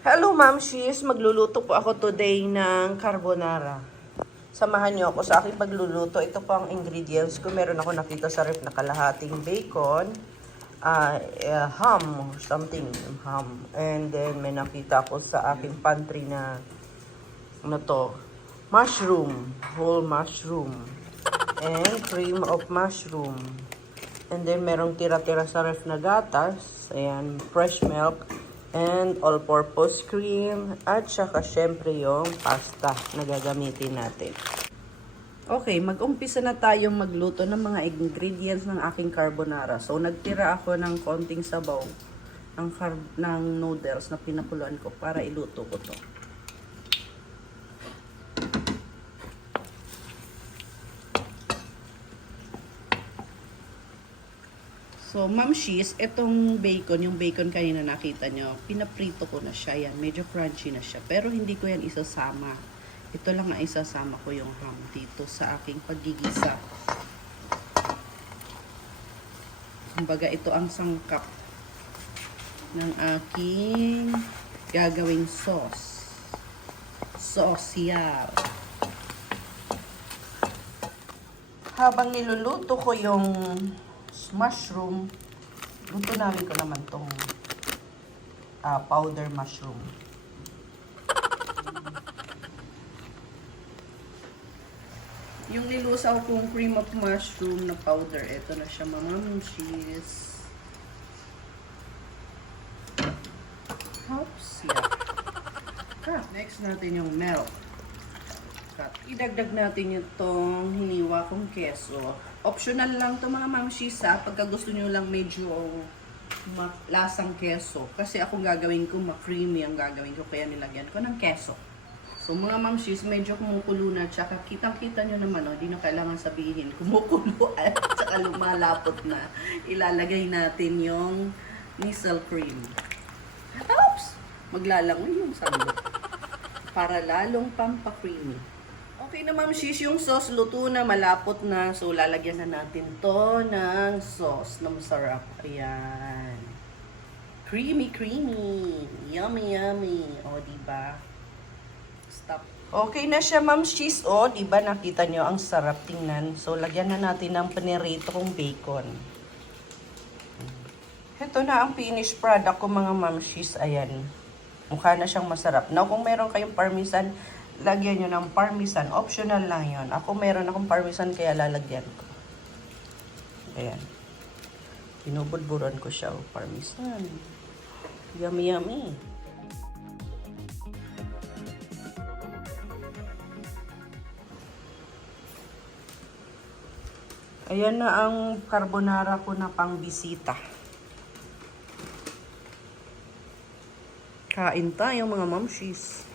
Hello, Mamshis! Magluluto po ako today ng carbonara. Samahan niyo ako sa aking pagluluto. Ito po ang ingredients ko. Meron ako nakita sa ref na kalahating bacon, ham, ham. And then may nakita ako sa aking pantry na mushroom, whole mushroom, and cream of mushroom. And then merong tira-tira sa ref na gatas, ayan, fresh milk, and all-purpose cream, at saka syempre yung pasta na gagamitin natin. Okay, mag-umpisa na tayong magluto ng mga ingredients ng aking carbonara. So, nagtira ako ng konting sabaw ng noodles na pinakuluan ko para iluto ko to. So, Mamshis, itong bacon, yung bacon kanina nakita nyo, pinaprito ko na siya. Yan, medyo crunchy na siya. Pero hindi ko yan isasama. Ito lang na isasama ko yung ham dito sa aking paggigisa. Kumbaga, ito ang sangkap ng aking gagawing sauce. Sosyal. Habang niluluto ko yung mushroom, luto namin ko naman tong powder mushroom. Yung nilusaw kong cream of mushroom na powder, ito na siya, Mamshis. Oops, yeah. Next natin yung milk. Idagdag natin itong hiniwa kong keso. Optional lang to mga Mamshis ha, pagka gusto nyo lang medyo lasang keso. Kasi akong gagawin ko, ma-creamy ang gagawin ko, kaya nilagyan ko ng keso. So mga Mamshis, medyo kumukulo na, tsaka kitang-kita nyo naman, di na kailangan sabihin, kumukulo at tsaka lumalapot na. Ilalagay natin yung missile cream. Oops! Maglalangoy yung sandok para lalong pampa-creamy. Okay na Mamshis, yung sauce luto na, malapot na. So, lalagyan na natin to ng sauce na masarap. Ayan. Creamy, creamy. Yummy, yummy. O, diba? Stop. Okay na siya Mamshis. O, diba? Nakita nyo, ang sarap tingnan. So, lagyan na natin ng panirito kong bacon. Ito na ang finished product ko mga Mamshis. Ayan. Mukha na siyang masarap. Now, kung meron kayong parmesan, lagyan nyo ng parmesan. Optional lang yon. Ako meron akong parmesan kaya lalagyan ko. Ayan. Binubudburan ko siya. Parmesan. Yummy, yummy. Ayan na ang carbonara ko na pang bisita. Kain tayo mga Mamshis.